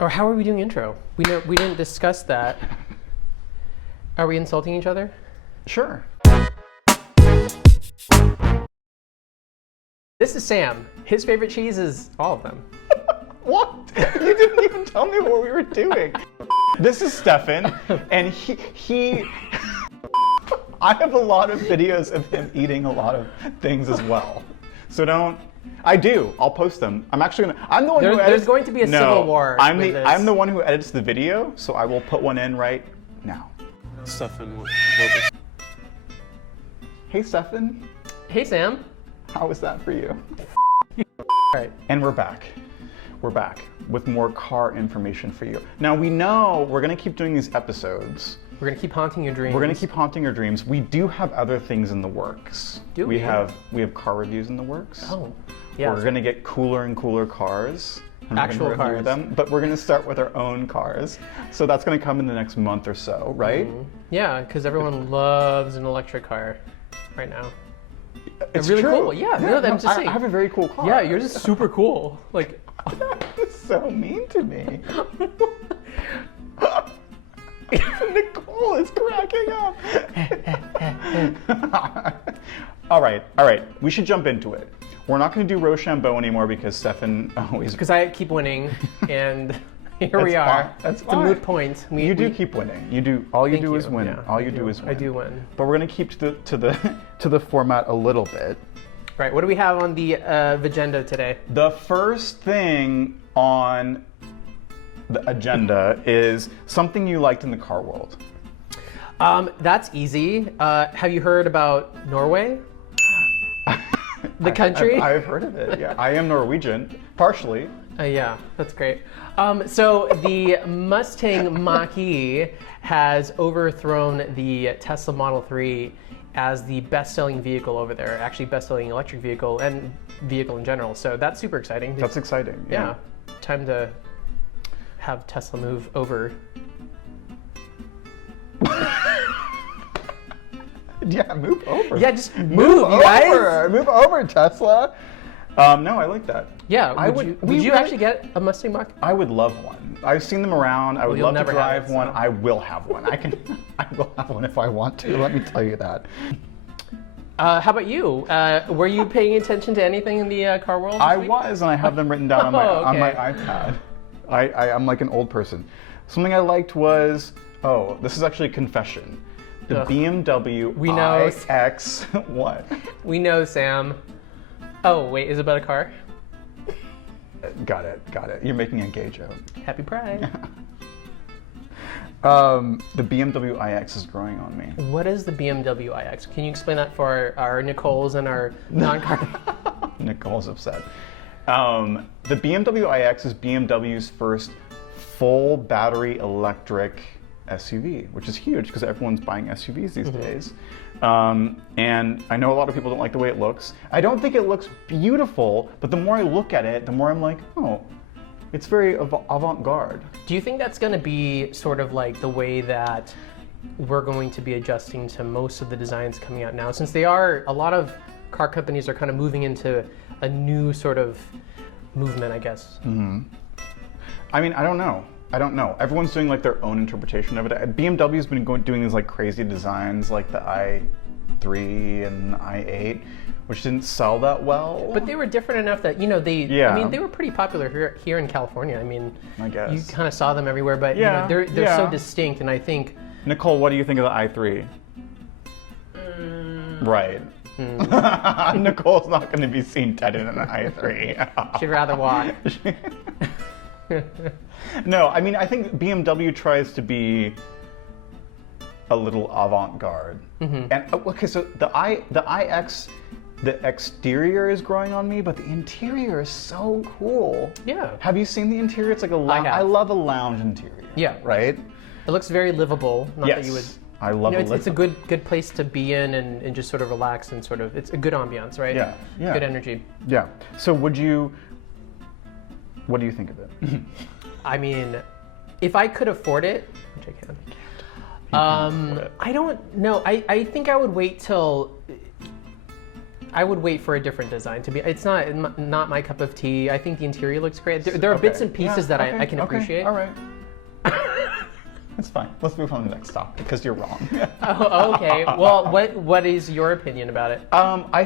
Or how are we doing intro? We didn't discuss that. Are we insulting each other? Sure. This is Sam. His favorite cheese is all of them. What? You didn't even tell me what we were doing. This is Stefan, and he I have a lot of videos of him eating a lot of things as well. So don't. I do. I'll post them. I'm actually gonna. I'm the one who edits. There's going to be a civil war. I'm the one who edits the video, so I will put one in right now. Stefan, what Hey, Stefan. Hey, Sam. How was that for you? Right. And we're back. We're back with more car information for you. Now we know we're gonna keep doing these episodes. We're gonna keep haunting your dreams. We're gonna keep haunting your dreams. We do have other things in the works. Do we? We have car reviews in the works. Oh, yeah. We're gonna get cooler and cooler cars. And Actual we're gonna review cars. them, but we're gonna start with our own cars. So that's gonna come in the next month or so, right? Yeah, because everyone loves an electric car right now. It's really true. cool. Yeah, no, I'm just saying. I have a very cool car. Yeah, yours is super cool. Like, That's so mean to me. Nicole is cracking up. All right. We should jump into it. We're not going to do Rochambeau anymore because Stefan always. because I keep winning, and here we are. Fine. That's it's fine. a moot point. You do keep winning. You do. All you Thank do is you. win. Yeah, All I you do. do is win. I do win. But we're going to keep to the format a little bit. Right. What do we have on the agenda today? The first thing on the agenda is something you liked in the car world. That's easy. Have you heard about Norway? The country? I've heard of it. Yeah, I am Norwegian, partially. Yeah, that's great. So the Mustang Mach-E has overthrown the Tesla Model 3 as the best-selling vehicle over there, actually best-selling electric vehicle and vehicle in general. So that's super exciting. That's exciting. Yeah. Time to have Tesla move over. Yeah, move over. Yeah, just move, you guys. Move over, Tesla. No, I like that. Yeah, would you actually get a Mustang Mach? I would love one. I've seen them around. I would you'll love to never have drive it, one. so. I will have one. I will have one if I want to. Let me tell you that. How about you? Were you paying attention to anything in the car world this I week? was, and I have them written down on my Oh, on my okay. iPad. I'm like an old person. Something I liked was this is actually a confession. The Ugh. BMW We know. iX. What? We know, Sam. Oh, wait, is it about a car? Got it. You're making a gay joke. Happy Pride. The BMW iX is growing on me. What is the BMW iX? Can you explain that for our Nicoles and our non-car? Nicole's upset. The BMW iX is BMW's first full battery electric SUV, which is huge because everyone's buying SUVs these days. And I know a lot of people don't like the way it looks. I don't think it looks beautiful, but the more I look at it, the more I'm like, oh, it's very avant-garde. Do you think that's going to be sort of like the way that we're going to be adjusting to most of the designs coming out now? Since a lot of car companies are kind of moving into a new sort of movement, I guess. I mean, I don't know. Everyone's doing like their own interpretation of it. BMW's been doing these like crazy designs like the i3 and the i8, which didn't sell that well. But they were different enough that, Yeah. I mean, they were pretty popular here in California. I mean, I guess. you kind of saw them everywhere, but Yeah, they're yeah. so distinct, and I think Nicole, what do you think of the i3? Right. Nicole's not going to be seen dead in an i3. she'd rather walk. No, I mean, I think BMW tries to be a little avant-garde. And okay, so the iX, the exterior is growing on me, but the interior is so cool. Yeah. Have you seen the interior? It's like a lounge. have. I love a lounge interior. Yeah. Right? It looks very livable. Not Yes. that you would. I love It's a good place to be in and just sort of relax and sort of, it's a good ambiance, right? Yeah, yeah. Good energy. Yeah. So what do you think of it? I mean, if I could afford it, which I can. I don't know. I think I would wait till I would wait for a different design to be. It's not my cup of tea. I think the interior looks great. There are bits and pieces that I can appreciate. All right. It's fine. Let's move on to the next topic because you're wrong. Oh, okay. Well, what is your opinion about it? I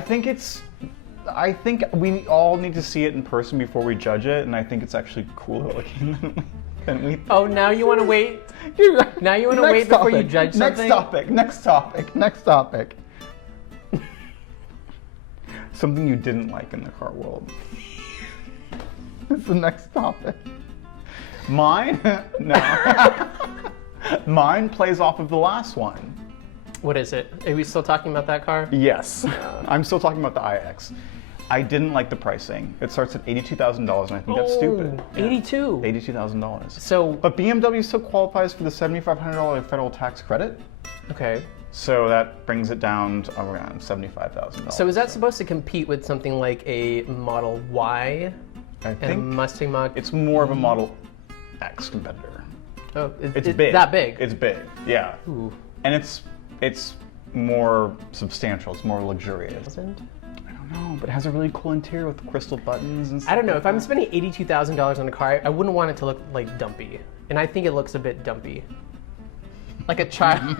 think we all need to see it in person before we judge it, and I think it's actually cooler looking than we. Oh, now you want to wait? You're right. Now you want to wait before you judge something? Next topic. Something you didn't like in the car world. It's the next topic. Mine? No. Mine plays off of the last one. What is it? Are we still talking about that car? Yes. I'm still talking about the iX. I didn't like the pricing. It starts at $82,000, and I think that's stupid. $82. $82,000. So, But BMW still qualifies for the $7,500 federal tax credit. okay. So that brings it down to around $75,000. So is that supposed to compete with something like a Model Y I and a think Mustang Mach? it's more of a Model X competitor. Oh, It's big. That big? It's big, yeah. Ooh. And it's more substantial. It's more luxurious. I don't know, but it has a really cool interior with crystal buttons and stuff. I don't know. like If I'm that. spending $82,000 on a car, I wouldn't want it to look like dumpy. And I think it looks a bit dumpy. Like a child.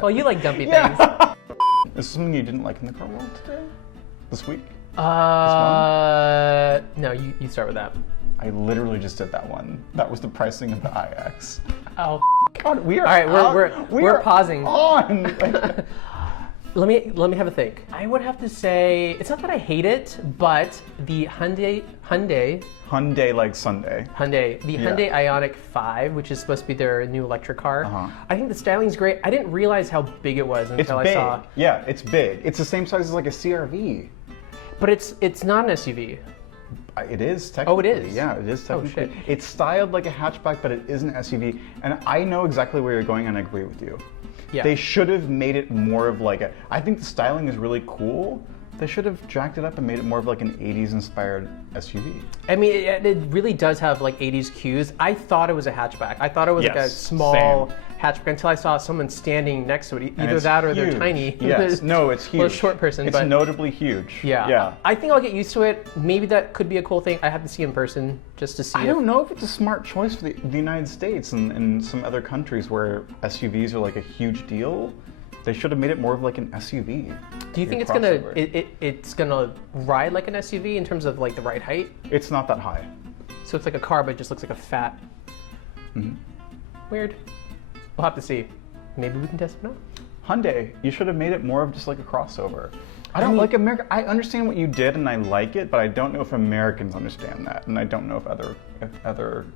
Well, you like dumpy things. Is this something you didn't like in the car world today? This week? No, you start with that. I literally just did that one. That was the pricing of the iX. Oh, God, we are. all right, we're pausing. On. Let me have a think. I would have to say it's not that I hate it, but the Hyundai, like Sunday. the Hyundai Ioniq 5, which is supposed to be their new electric car. Uh-huh. I think the styling's great. I didn't realize how big it was It's until I big. saw. Yeah, it's big. It's the same size as like a CRV. But it's not an SUV. It is technically. Oh, it is? Yeah, it is Oh, technically. shit. It's styled like a hatchback, but it is an SUV. And I know exactly where you're going, and I agree with you. Yeah. They should have made it more of like a. I think the styling is really cool. They should have jacked it up and made it more of like an 80s inspired SUV. I mean, it really does have like 80s cues. I thought it was a hatchback. I thought it was like a Yes, small same. hatchback until I saw someone standing next to it. And Either it's that or they're huge. tiny. Yes, no, it's huge. Or a short person. It's but notably huge. yeah. Yeah. I think I'll get used to it. Maybe that could be a cool thing. I have to see in person just to see I if don't know if it's a smart choice for the United States and some other countries where SUVs are like a huge deal. They should have made it more of like an SUV. Do you think it's gonna it's gonna ride like an SUV in terms of like the right height? It's not that high. So it's like a car, but it just looks like a fat. Weird. We'll have to see. Maybe we can test it out. Hyundai, you should have made it more of just like a crossover. I don't like America. I understand what you did and I like it, but I don't know if Americans understand that, and I don't know if other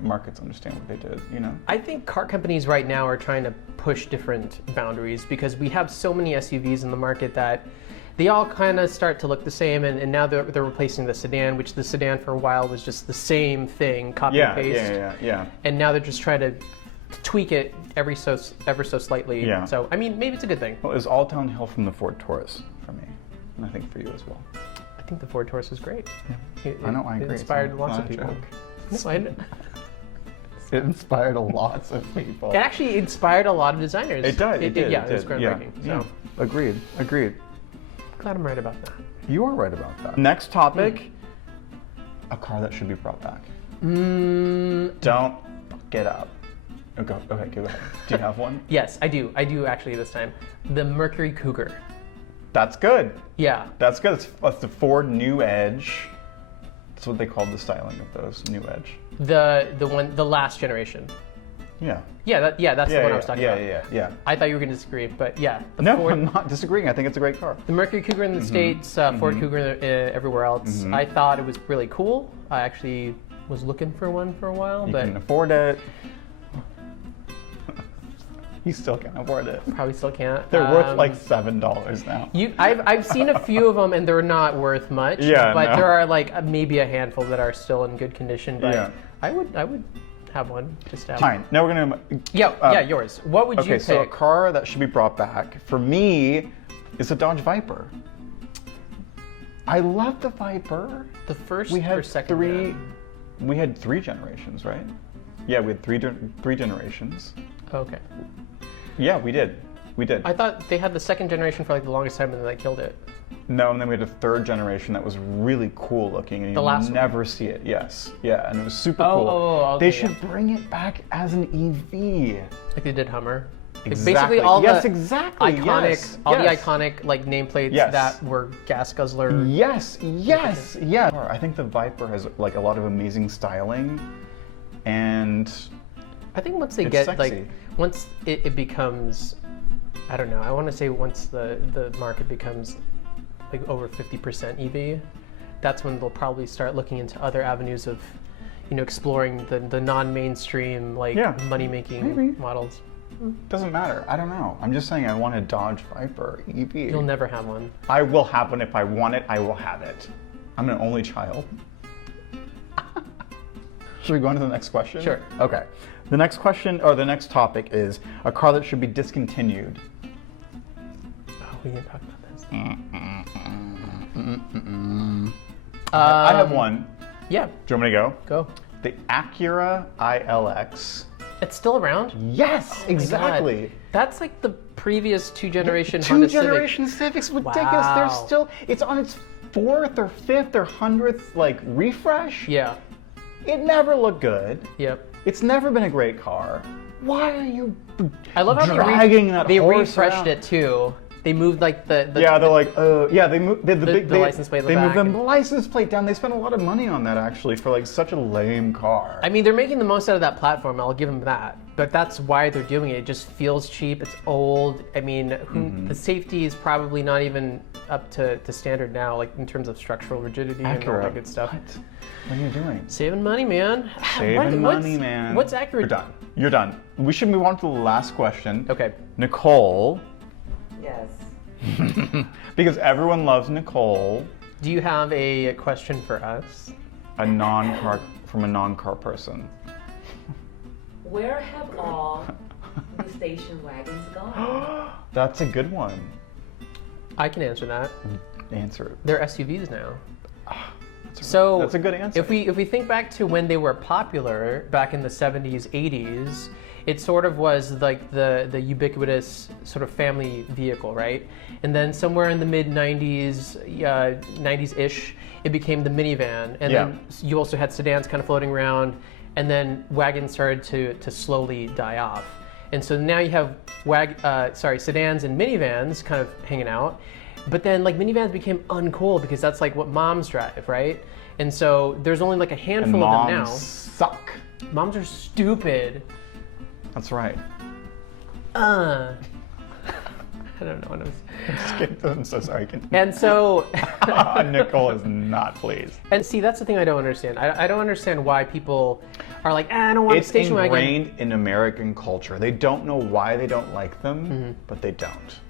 markets understand what they did. You know. I think car companies right now are trying to push different boundaries because we have so many SUVs in the market that they all kind of start to look the same, and now they're replacing the sedan, which the sedan for a while was just the same thing, copy and paste. Yeah. And now they're just trying to tweak it ever so slightly. Yeah. So I mean, maybe it's a good thing. Well, it was all downhill from the Ford Taurus for me, and I think for you as well. I think the Ford Taurus was great. I know, I agree. It inspired It's lots not of a people. joke. No, It inspired lots of people. it actually inspired a lot of designers. It did. It did. Yeah, it was did. groundbreaking. Yeah. So Agreed. glad I'm right about that. You are right about that. Next topic: a car that should be brought back. Don't get up. Oh, go ahead. Do you have one? Yes, I do. I do actually this time. The Mercury Cougar. That's good. Yeah. That's good. That's the Ford New Edge. That's what they called the styling of those New Edge. The last generation. Yeah. Yeah, that's the one I was talking about. Yeah. I thought you were going to disagree, but yeah. The No, Ford, I'm not disagreeing. I think it's a great car. the Mercury Cougar in the States, Ford Cougar everywhere else. I thought it was really cool. I actually was looking for one for a while, You but can afford it. You still can't afford it. probably still can't. They're worth like $7 now. I've seen a few of them and they're not worth much. Yeah, but no. there are like maybe a handful that are still in good condition. But Yeah. I would have one just to have. Fine. Now we're gonna. Yeah, yours. What would you Okay, pick? so a car that should be brought back for me is a Dodge Viper. I love the Viper. The first We or had second? three. gen? We had 3 generations, right? Yeah, we had three generations. Okay. Yeah, we did. We did. I thought they had the second generation for like the longest time and then they killed it. No, and then we had a third generation that was really cool looking, and The last you one. never see it. Yes, yeah, and it was super Oh, cool. okay, They should bring it back as an EV. Like they did Hummer. Like, Exactly. basically all Yes, the exactly. iconic, Yes. all the Yes. iconic like nameplates Yes. that were gas guzzler. Yes, yes, yes. I think the Viper has like a lot of amazing styling, and I think once they It's get sexy. like once it becomes, I don't know. I want to say once the market becomes like over 50% EV, that's when they'll probably start looking into other avenues of, exploring the non-mainstream like Yeah, money making maybe. models. doesn't matter. I don't know. I'm just saying I want a Dodge Viper EV. You'll never have one. I will have one if I want it. I will have it. I'm an only child. Should we go on to the next question? Sure. Okay. The next question, or the next topic is a car that should be discontinued. Oh, we didn't talk about this. I have one. Yeah, Do you want me to go? go. The Acura ILX. It's still around. Yes, Oh my exactly. God. That's like the previous two-generation Two Honda Civic. generation Civics, ridiculous. Wow. They're still, it's on its 4th or 5th or 100th like refresh. Yeah. It never looked good. Yep. It's never been a great car. Why are you I love how dragging that they horse refreshed around? it too. They moved like the Yeah, they're like, yeah, they moved the license plate in the They moved back. the license plate down. They spent a lot of money on that actually for like such a lame car. I mean, they're making the most out of that platform. I'll give them that. But that's why they're doing it. It just feels cheap. It's old. I mean, the safety is probably not even up to standard now, like in terms of structural rigidity and all that good stuff. What are you doing? Saving money, man. Saving money, man. What's accurate? You're done. You're done. We should move on to the last question. Okay. Nicole, Yes. because everyone loves Nicole, Do you have a question for us? from a non-car person. Where have all the station wagons gone? That's a good one. I can answer that. Answer it. They're SUVs now. That's So that's a good answer. If we think back to when they were popular back in the 70s, 80s, it sort of was like the ubiquitous sort of family vehicle, right? And then somewhere in the mid 90s, 90s-ish, it became the minivan, and Yeah. then you also had sedans kind of floating around, and then wagons started to slowly die off. And so now you have sedans and minivans kind of hanging out. But then like minivans became uncool because that's like what moms drive, right? And so there's only like a and handful of them now. moms suck. Moms are stupid. That's right. I don't know what I'm Just kidding. I'm so sorry. And so Nicole is not pleased. and see, that's the thing I don't understand. I don't understand why people are like, I don't want a It's station wagon. ingrained in American culture. They don't know why they don't like them, Mm-hmm. but they don't.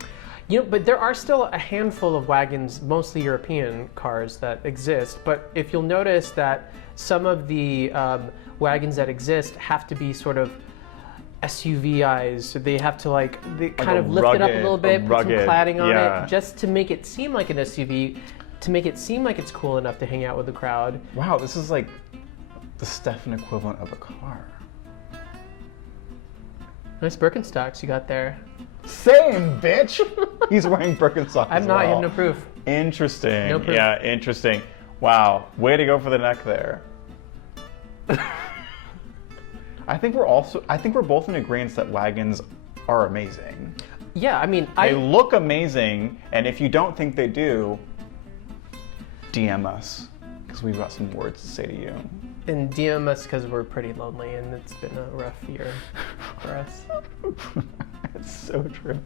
But there are still a handful of wagons, mostly European cars, that exist. But if you'll notice that some of the wagons that exist have to be sort of SUVized. So they have to they kind of lift it up a little bit, put some cladding on it, just to make it seem like an SUV, to make it seem like it's cool enough to hang out with the crowd. Wow, this is like the Stefan equivalent of a car. Nice Birkenstocks you got there. Same, bitch. He's wearing Birkenstocks. I'm as not, you well. have no proof. Interesting. No proof. Yeah, interesting. Wow, way to go for the neck there. I think we're both in agreement that wagons are amazing. Yeah, I mean, They look amazing, and if you don't think they do, DM us, because we've got some words to say to you. and DM us because we're pretty lonely and it's been a rough year for us. It's so true.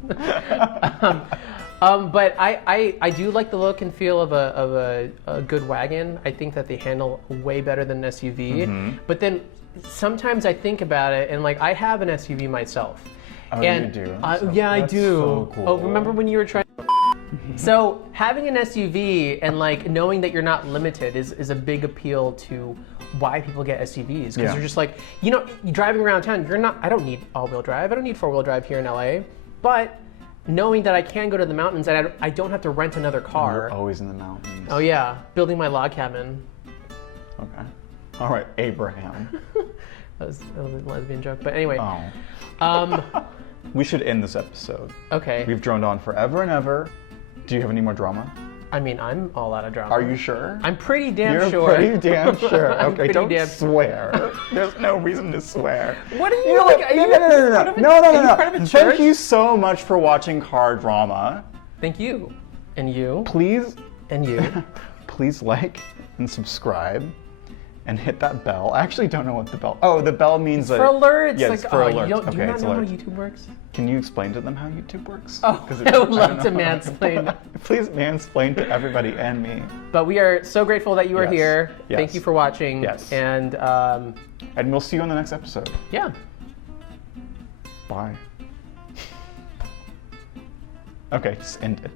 But I do like the look and feel of a good wagon. I think that they handle way better than an SUV. Mm-hmm. But then sometimes I think about it and I have an SUV myself. Oh, and, you do? Yeah, I That's do. so cool. Oh, remember when you were trying? So having an SUV and knowing that you're not limited is a big appeal to why people get SUVs, because Yeah. you're just you're driving around town. I don't need all-wheel drive. I don't need four-wheel drive here in LA. But knowing that I can go to the mountains and I don't have to rent another car. You're always in the mountains. Oh yeah, building my log cabin. Okay. All right, Abraham. That was a lesbian joke, but anyway. Oh. we should end this episode. Okay. We've droned on forever and ever. Do you have any more drama? I mean, I'm all out of drama. Are you sure? I'm pretty damn You're sure. pretty damn sure. I'm Okay, pretty don't damn- swear. There's no reason to swear. What are you, You know, like, are you part of a- are you part of a church? Thank you so much for watching Car Drama. Thank you. And you. Please, And you. please like and subscribe and hit that bell. I actually don't know what the bell. Oh, the bell means For alerts. Yeah, like, it's for oh, alerts. You don't, do Okay, you not it's know how alerts. YouTube works? Can you explain to them how YouTube works? Oh, 'Cause I would don't love to know. mansplain. Please mansplain to everybody and me. But we are so grateful that you are Yes. here. Yes. Thank you for watching. Yes. And And we'll see you on the next episode. yeah. Bye. Okay, just end it.